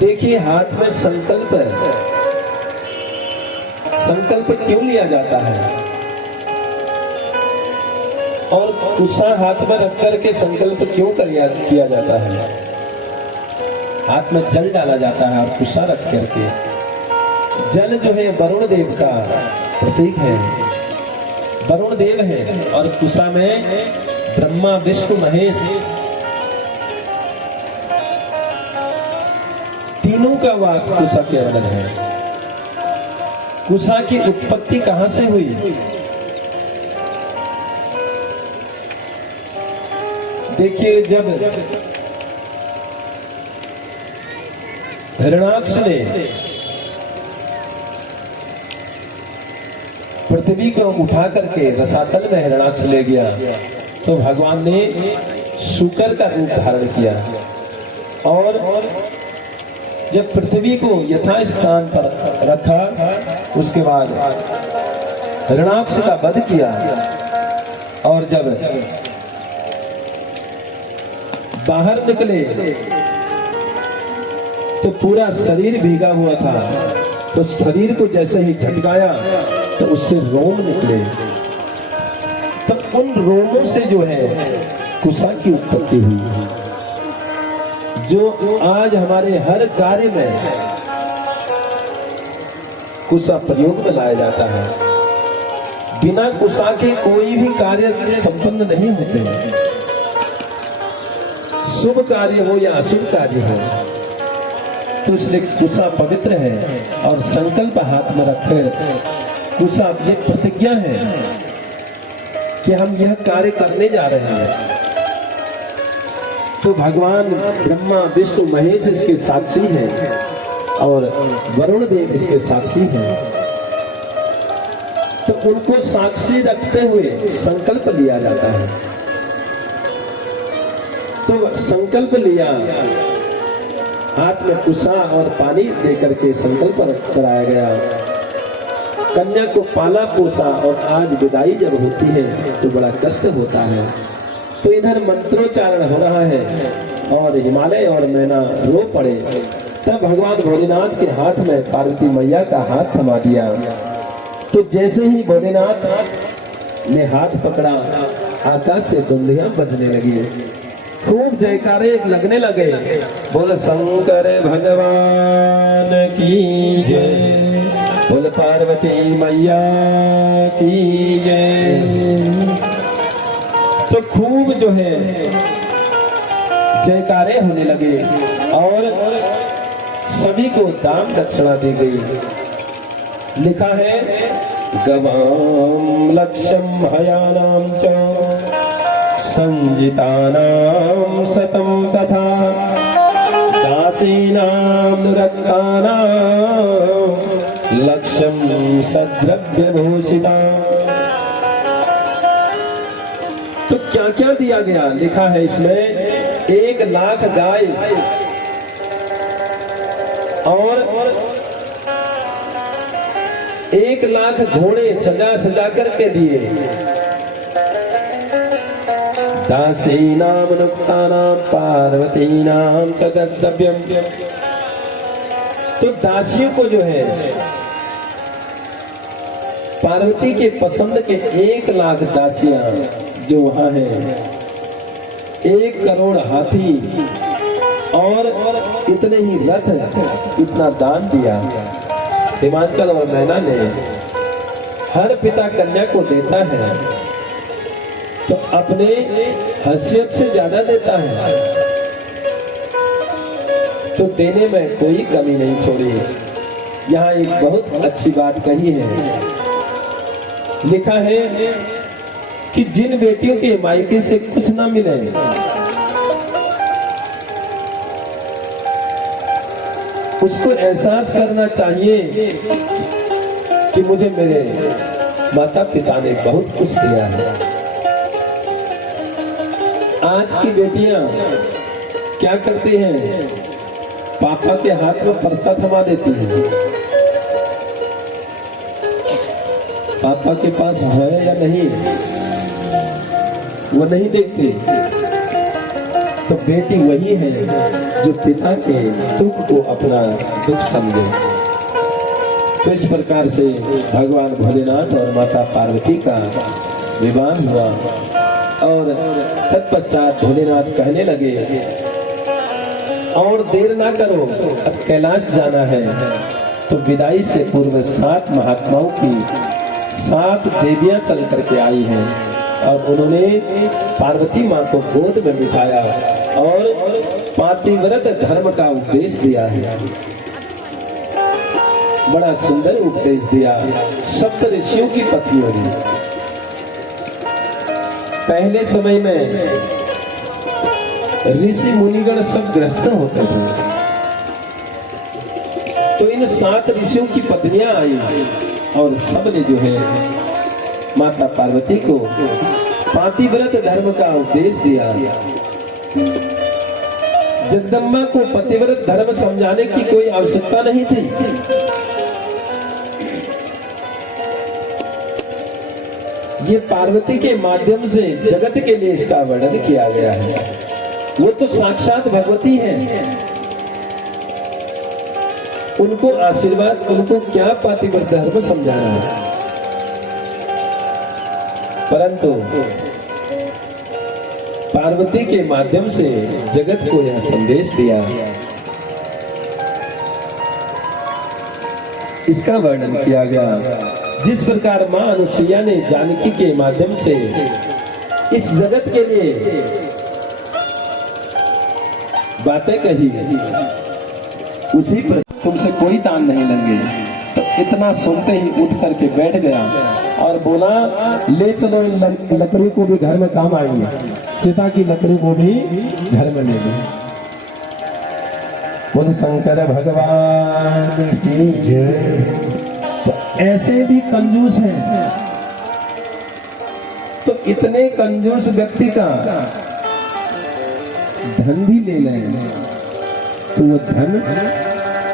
देखिए हाथ में संकल्प है, संकल्प क्यों लिया जाता है? और कुशा हाथ में रख करके संकल्प क्यों किया जाता है? हाथ में जल डाला जाता है और कुशा रख करके, जल जो है वरुण देव का प्रतीक है, वरुण देव है, और कुशा में ब्रह्मा विष्णु महेश तीनों का वास कुशा के अंदर है। कुशा की उत्पत्ति कहां से हुई? देखिए जब हिरण्याक्ष ने पृथ्वी को उठा करके रसातल में हिरण्याक्ष ले गया, तो भगवान ने शूकर का रूप धारण किया और जब पृथ्वी को यथा स्थान पर रखा, उसके बाद हिरण्याक्ष का वध किया और जब बाहर निकले तो पूरा शरीर भीगा हुआ था, तो शरीर को जैसे ही झटकाया तो उससे रोम निकले, तो उन रोमों से जो है कुशा की उत्पत्ति हुई, जो आज हमारे हर कार्य में कुशा प्रयोग में लाया जाता है। बिना कुशा के कोई भी कार्य संपन्न नहीं होते, शुभ कार्य हो या अशुभ कार्य हो, तो इसलिए कुशा पवित्र है और संकल्प हाथ में रखे। कुशा ये प्रतिज्ञा है कि हम यह कार्य करने जा रहे हैं, तो भगवान ब्रह्मा विष्णु महेश इसके साक्षी हैं और वरुण देव इसके साक्षी हैं, तो उनको साक्षी रखते हुए संकल्प लिया जाता है। तो संकल्प लिया, हाथ में कुशा और पानी देकर के संकल्प कराया गया, कन्या को पाला पोसा, और आज विदाई जब होती है तो बड़ा कष्ट होता है, तो इधर मंत्रोच्चारण हो रहा है और हिमालय और मैना रो पड़े। तब भगवान भोलेनाथ के हाथ में पार्वती मैया का हाथ थमा दिया, तो जैसे ही भोलेनाथ ने हाथ पकड़ा, आकाश से धुंधियां बजने लगी, खूब जयकारे लगने लगे, बोल शंकर भगवान की जय, बोल पार्वती मैया की जय। तो खूब जो है जयकारे होने लगे और सभी को दान दक्षिणा दी गई। लिखा है गवाम लक्ष्यम हयानाम च संजितानाम सतम तथा दासीनाम निरक्तानाम लक्ष्यम सद्रव्य भूषिता। तो क्या क्या दिया गया? लिखा है इसमें 1 लाख गाय और 1 लाख घोड़े सजा सजा करके दिए। दासीनाम नुक्तानाम पार्वतीनाम तद्रव्यम। तो दासियों को जो है पार्वती के पसंद के 1 लाख दासियां जो वहां है, 1 करोड़ हाथी और इतने ही रथ, इतना दान दिया। हिमाचल और मैना ने, हर पिता कन्या को देता है तो अपने हैसियत से ज्यादा देता है, तो देने में कोई कमी नहीं छोड़ी। यहाँ एक बहुत अच्छी बात कही है, लिखा है कि जिन बेटियों के मायके से कुछ ना मिले, उसको एहसास करना चाहिए कि मुझे मेरे माता पिता ने बहुत कुछ दिया है। आज की बेटियां क्या करती हैं? पापा के हाथ में पर्चा थमा देती हैं। पापा के पास है या नहीं वो नहीं देखते, तो बेटी वही है जो पिता के दुख को अपना दुख समझे। तो इस प्रकार से भगवान भोलेनाथ और माता पार्वती का विवाह हुआ और तत्पश्चात भोलेनाथ कहने लगे और देर ना करो, अब कैलाश जाना है। तो विदाई से पूर्व 7 महात्माओं की 7 देवियां चल करके आई हैं और उन्होंने पार्वती माँ को गोद में बिठाया और पातिव्रत धर्म का उपदेश दिया है। बड़ा सुंदर उपदेश दिया। सप्त ऋषियों की पत्नियों ने पहले समय में ऋषि मुनिगण सब ग्रस्त होते थे, तो इन 7 ऋषियों की पत्नियां आई और सब ने जो है माता पार्वती को पातिव्रत धर्म का उपदेश दिया। जगदम्बा को पतिव्रत धर्म समझाने की कोई आवश्यकता नहीं थी। ये पार्वती के माध्यम से जगत के लिए इसका वर्णन किया गया है। वो तो साक्षात भगवती हैं, उनको आशीर्वाद, उनको क्या पातिव्रत धर्म समझाना है। परंतु पार्वती के माध्यम से जगत को यह संदेश दिया। इसका वर्णन किया गया। जिस प्रकार मां अनुसुईया ने जानकी के माध्यम से इस जगत के लिए बातें कही, उसी पर तुमसे कोई तान नहीं लेंगे। तो इतना सुनते ही उठ करके बैठ गया और बोला, ले चलो इन लकड़ी को भी घर में काम आएंगे, सीता की लकड़ी को भी घर में ले लो। बोले शंकर भगवान की जय। तो ऐसे भी कंजूस हैं, तो इतने कंजूस व्यक्ति का धन भी ले लें तो वो धन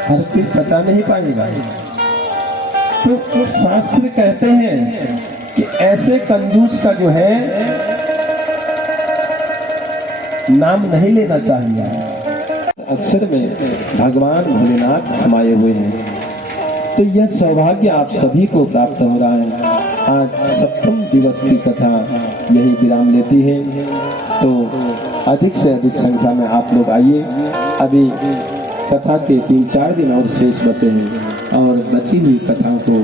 हर कोई बचा नहीं पाएगा। तो शास्त्र कहते हैं कि ऐसे कंजूस का जो है नाम नहीं लेना चाहिए। अक्षर में भगवान भोलेनाथ समाये हुए हैं। तो यह सौभाग्य आप सभी को प्राप्त हो रहा है। आज 7वें दिवस की कथा यही विराम लेती है। तो अधिक से अधिक संख्या में आप लोग आइए। अभी कथा के 3-4 दिन और शेष बचे हैं और बची हुई कथाओं को,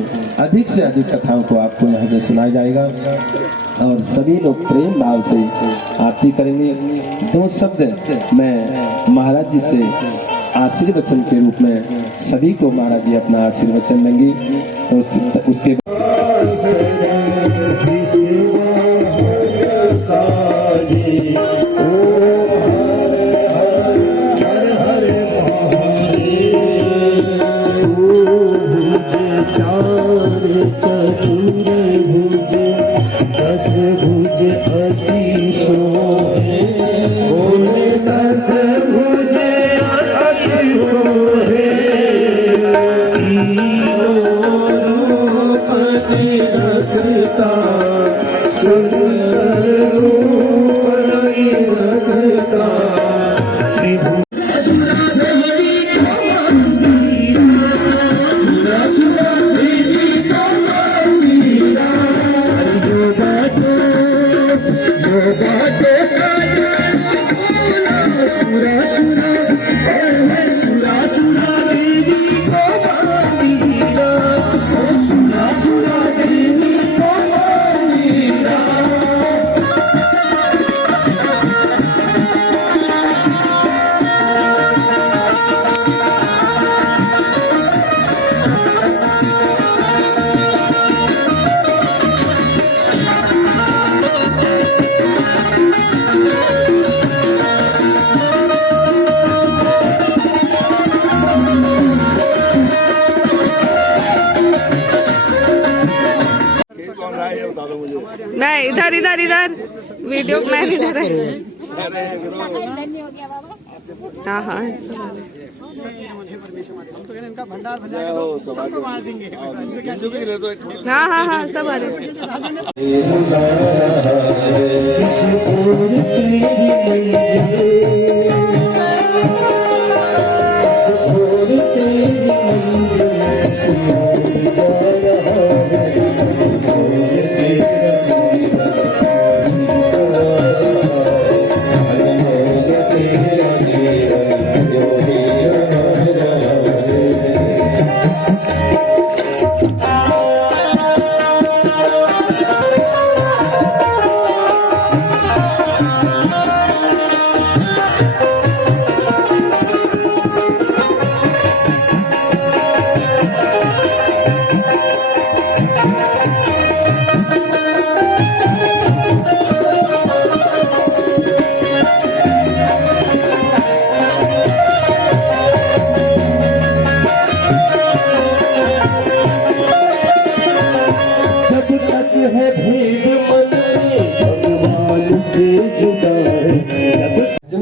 अधिक से अधिक कथाओं को आपको यहाँ से सुनाया जाएगा और सभी लोग प्रेम भाव से आरती करेंगे। 2 शब्द मैं महाराज जी से आशीर्वचन के रूप में सभी को महाराज जी अपना आशीर्वचन देंगे। तो उसके मैं इधर इधर इधर वीडियो में इधर है। हाँ हाँ हाँ हाँ हाँ सब आ रहे।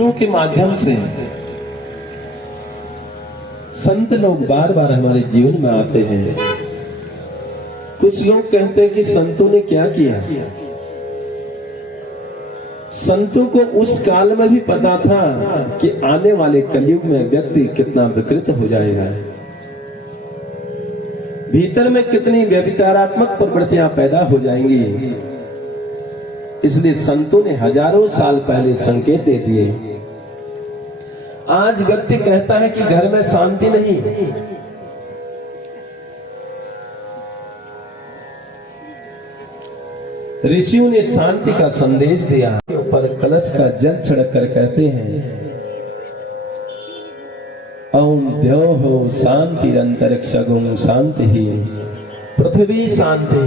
भजनों के माध्यम से संत लोग बार बार हमारे जीवन में आते हैं। कुछ लोग कहते हैं कि संतों ने क्या किया। संतों को उस काल में भी पता था कि आने वाले कलयुग में व्यक्ति कितना विकृत हो जाएगा, भीतर में कितनी व्यभिचारात्मक प्रवृत्तियां पैदा हो जाएंगी। इसलिए संतों ने हजारों साल पहले संकेत दे दिए। आज व्यक्ति कहता है कि घर में शांति नहीं, ऋषियों ने शांति का संदेश दिया। के ऊपर कलश का जल छिड़क कर कहते हैं ओम द्योः शांतिरंतरिक्षगुं शांति पृथ्वी शांति।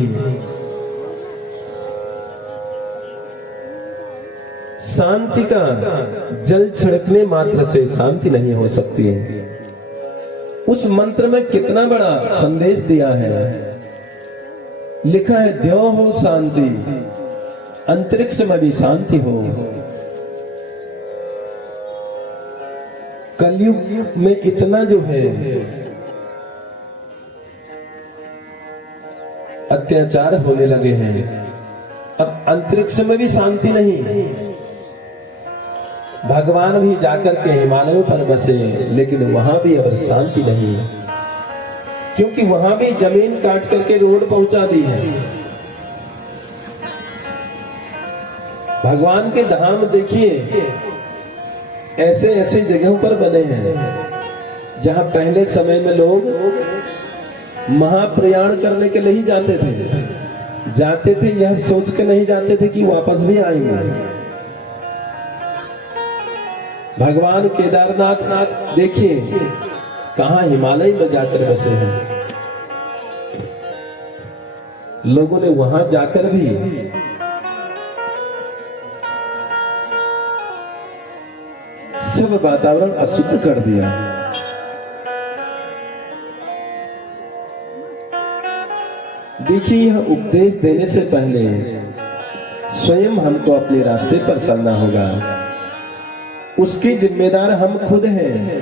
शांति का जल छिड़कने मात्र से शांति नहीं हो सकती है। उस मंत्र में कितना बड़ा संदेश दिया है। लिखा है द्योः शांति, अंतरिक्ष में भी शांति हो। कलयुग में इतना जो है अत्याचार होने लगे हैं, अब अंतरिक्ष में भी शांति नहीं। भगवान भी जाकर के हिमालयों पर बसे, लेकिन वहां भी अब शांति नहीं, क्योंकि वहां भी जमीन काट करके रोड पहुंचा दी है। भगवान के धाम देखिए, ऐसे ऐसे जगहों पर बने हैं जहां पहले समय में लोग महाप्रयाण करने के लिए ही जाते थे, यह सोच के नहीं जाते थे कि वापस भी आएंगे। भगवान केदारनाथ देखिए कहां हिमालय में जाकर बसे हैं। लोगों ने वहां जाकर भी सब वातावरण अशुद्ध कर दिया। देखिए, यह उपदेश देने से पहले स्वयं हमको अपने रास्ते पर चलना होगा। उसके जिम्मेदार हम खुद हैं,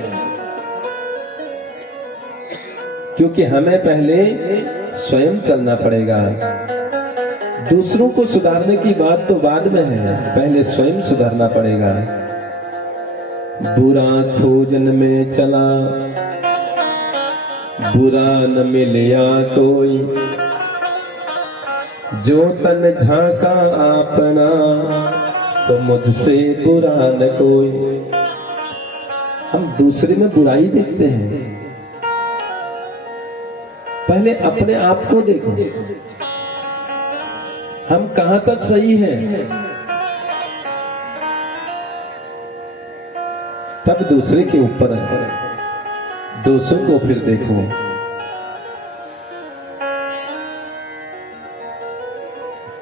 क्योंकि हमें पहले स्वयं चलना पड़ेगा। दूसरों को सुधारने की बात तो बाद में है, पहले स्वयं सुधरना पड़ेगा। बुरा खोजन में चला, बुरा न मिलिया कोई, जो तन झांका अपना, तो मुझसे बुरा न कोई। हम दूसरे में बुराई देखते हैं, पहले अपने आप को देखो, हम कहां तक सही हैं, तब दूसरे के ऊपर दोषों को फिर देखो।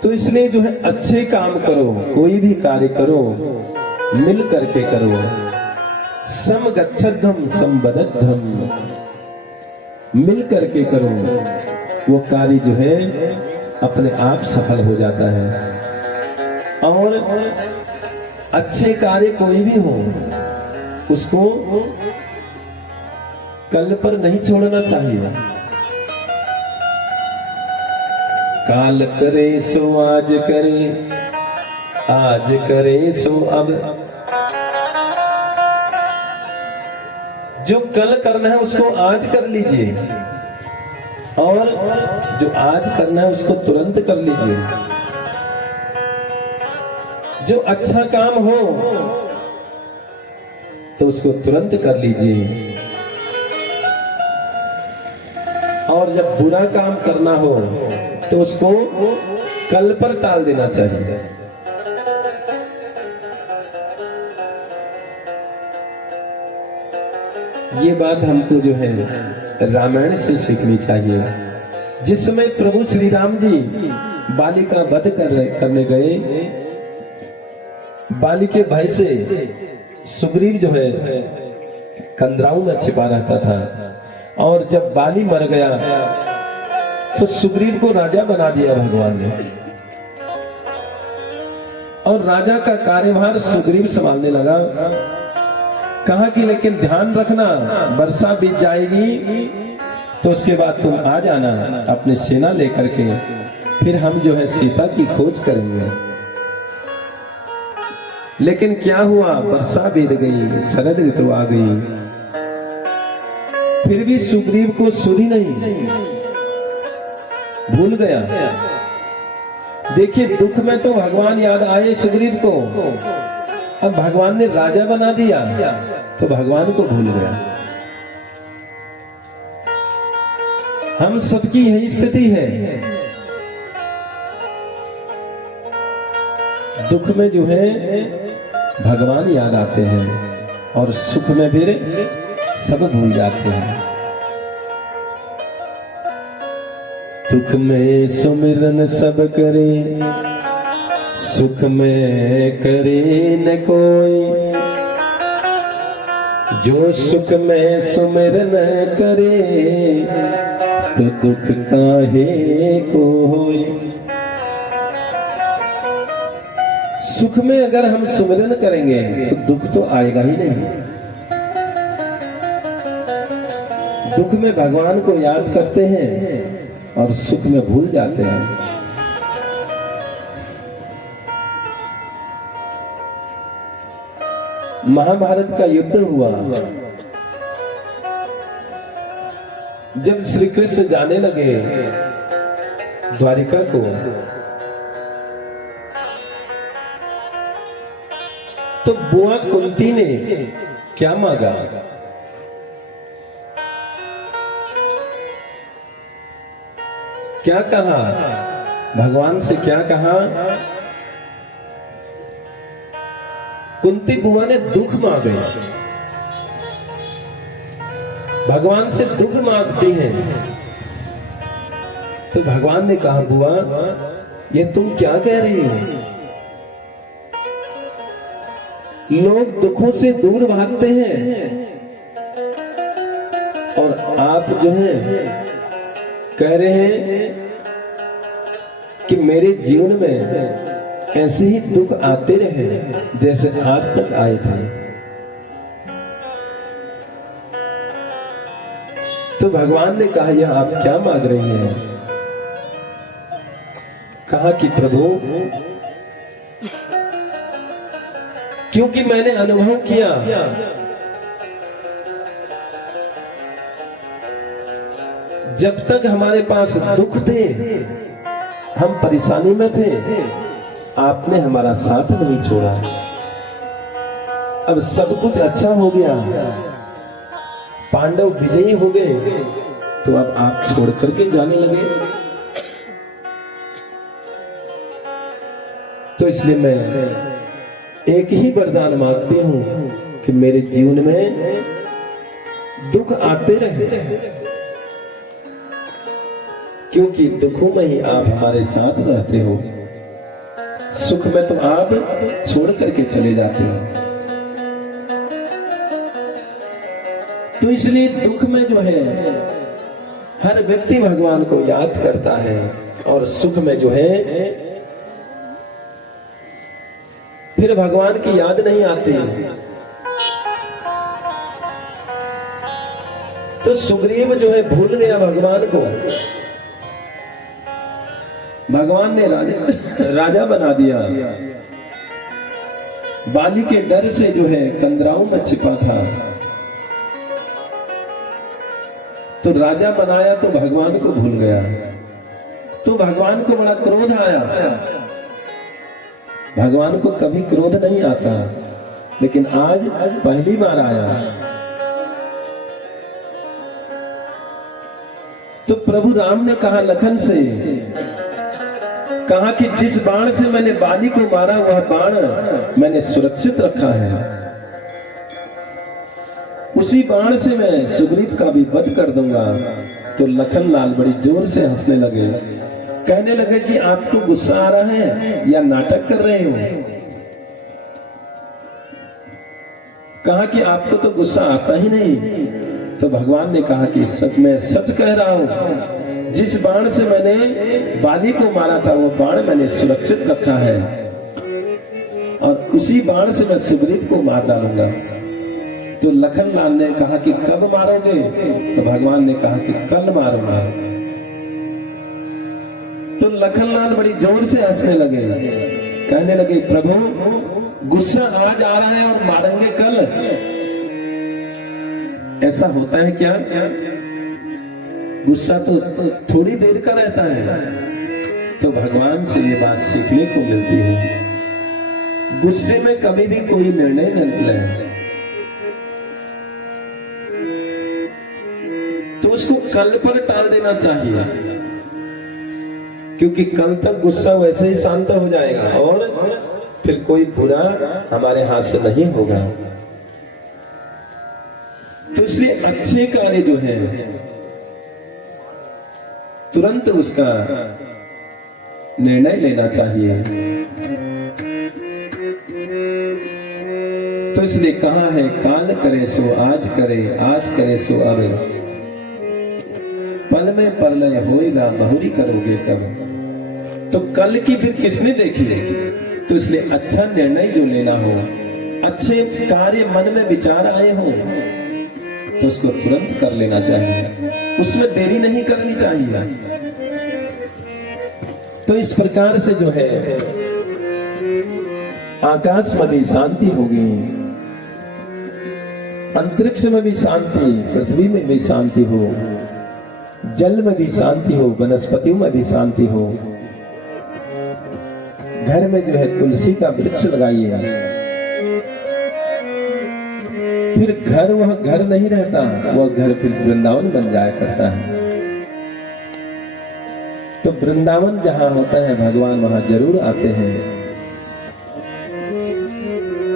तो इसलिए जो है अच्छे काम करो, कोई भी कार्य करो मिल करके करो। सम गच्छध्वम संबद्धम, मिल करके करो, वो कार्य जो है अपने आप सफल हो जाता है। और अच्छे कार्य कोई भी हो, उसको कल पर नहीं छोड़ना चाहिए। काल करे सो आज करे, आज करे सो अब। जो कल करना है उसको आज कर लीजिए, और जो आज करना है उसको तुरंत कर लीजिए। जो अच्छा काम हो तो उसको तुरंत कर लीजिए, और जब बुरा काम करना हो तो उसको कल पर टाल देना चाहिए। ये बात हमको जो है रामायण से सीखनी चाहिए। जिस समय प्रभु श्री राम जी बाली का वध करने गए, बाली के भय से सुग्रीव जो है कंदराओं में छिपा रहता था, और जब बाली मर गया तो सुग्रीव को राजा बना दिया भगवान ने। और राजा का कार्यभार सुग्रीव संभालने लगा। कहा कि लेकिन ध्यान रखना, वर्षा बीत जाएगी तो उसके बाद तुम आ जाना अपनी सेना लेकर के, फिर हम जो है सीता की खोज करेंगे। लेकिन क्या हुआ, वर्षा बीत गई, शरद ऋतु आ गई, फिर भी सुग्रीव को सुधी नहीं, भूल गया। देखिए, दुख में तो भगवान याद आए सुग्रीव को, अब भगवान ने राजा बना दिया तो भगवान को भूल गया। हम सबकी यही स्थिति है, दुख में जो है भगवान याद आते हैं और सुख में फिर सब भूल जाते हैं। दुख में सुमिरन सब करे, सुख में करे न कोई, जो सुख में सुमिरन करे तो दुख काहे को होई। सुख में अगर हम सुमिरन करेंगे तो दुख तो आएगा ही नहीं। दुख में भगवान को याद करते हैं और सुख में भूल जाते हैं। महाभारत का युद्ध हुआ, जब श्री कृष्ण जाने लगे द्वारिका को, तो बुआ कुंती ने क्या मांगा? क्या कहा भगवान से? क्या कहा? कुंती बुआ ने दुख मांगे, भगवान से दुख मांगती हैं। तो भगवान ने कहा, बुआ ये तुम क्या कह रही हो? लोग दुखों से दूर भागते हैं और आप जो है कह रहे हैं कि मेरे जीवन में ऐसे ही दुख आते रहे जैसे आज तक आए थे। तो भगवान ने कहा, यह आप क्या मांग रही हैं? कहा कि प्रभु, क्योंकि मैंने अनुभव किया जब तक हमारे पास दुख थे, हम परेशानी में थे, आपने हमारा साथ नहीं छोड़ा। अब सब कुछ अच्छा हो गया, पांडव विजयी हो गए, तो अब आप छोड़ करके जाने लगे। तो इसलिए मैं एक ही वरदान मांगती हूं कि मेरे जीवन में दुख आते रहे, क्योंकि दुखों में ही आप हमारे साथ रहते हो, सुख में तो आप छोड़ करके चले जाते हो। तो इसलिए दुख में जो है हर व्यक्ति भगवान को याद करता है, और सुख में जो है फिर भगवान की याद नहीं आती। तो सुग्रीव जो है भूल गया भगवान को, भगवान ने राजा बना दिया। बाली के डर से जो है कंदराओं में छिपा था, तो राजा बनाया तो भगवान को भूल गया। तो भगवान को बड़ा क्रोध आया। भगवान को कभी क्रोध नहीं आता, लेकिन आज पहली बार आया। तो प्रभु राम ने कहा लखन से, कहा कि जिस बाण से मैंने बाली को मारा वह बाण मैंने सुरक्षित रखा है, उसी बाण से मैं सुग्रीव का भी वध कर दूंगा। तो लखन लाल बड़ी जोर से हंसने लगे, कहने लगे कि आपको गुस्सा आ रहा है या नाटक कर रहे हो? कहा कि आपको तो गुस्सा आता ही नहीं। तो भगवान ने कहा कि सच में सच कह रहा हूं, जिस बाण से मैंने बाली को मारा था वो बाण मैंने सुरक्षित रखा है। उसी बाण से मैं सुग्रीव को मार डालूंगा। तो लखनलाल ने कहा कि कब मारोगे? तो भगवान ने कहा कि कल मारूंगा। तो लखनलाल बड़ी जोर से हंसने लगे, कहने लगे प्रभु गुस्सा आज आ रहा है और मारेंगे कल, ऐसा होता है क्या? गुस्सा तो थोड़ी देर का रहता है। तो भगवान से ये बात सीखने को मिलती है, गुस्से में कभी भी कोई निर्णय न ले, तो उसको कल पर टाल देना चाहिए, क्योंकि कल तक गुस्सा वैसे ही शांत हो जाएगा और फिर कोई बुरा हमारे हाथ से नहीं होगा। तो इसलिए अच्छे कार्य जो है तुरंत उसका निर्णय लेना चाहिए। तो इसलिए कहा है काल करे सो आज करे सो अब, पल में परलय होएगा बहुरी करोगे कब। तो कल की फिर किसने देखी? तो इसलिए अच्छा निर्णय जो लेना हो, अच्छे कार्य मन में विचार आए हो, तो उसको तुरंत कर लेना चाहिए, उसमें देरी नहीं करनी चाहिए। तो इस प्रकार से जो है आकाश में भी शांति होगी, अंतरिक्ष में भी शांति, पृथ्वी में भी शांति हो, जल में भी शांति हो, वनस्पतियों में भी शांति हो। घर में जो है तुलसी का वृक्ष लगाइए, फिर घर वह घर नहीं रहता, वह घर फिर वृंदावन बन जाया करता है। तो वृंदावन जहां होता है भगवान वहां जरूर आते हैं।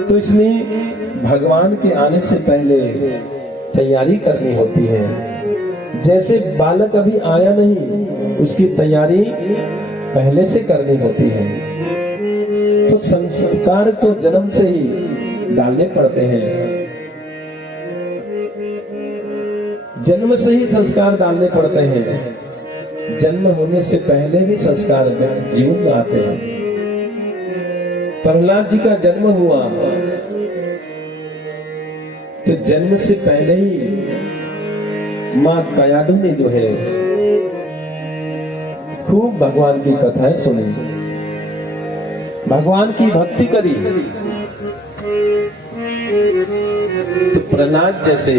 तो इसलिए भगवान के आने से पहले तैयारी करनी होती है। जैसे बालक अभी आया नहीं, उसकी तैयारी पहले से करनी होती है। तो संस्कार तो जन्म से ही डालने पड़ते हैं, जन्म से ही संस्कार डालने पड़ते हैं। जन्म होने से पहले भी संस्कार जीवन में आते हैं। प्रहलाद जी का जन्म हुआ तो जन्म से पहले ही माँ कयादु ने जो है खूब भगवान की कथाएं सुनी, भगवान की भक्ति करी। तो प्रहलाद जैसे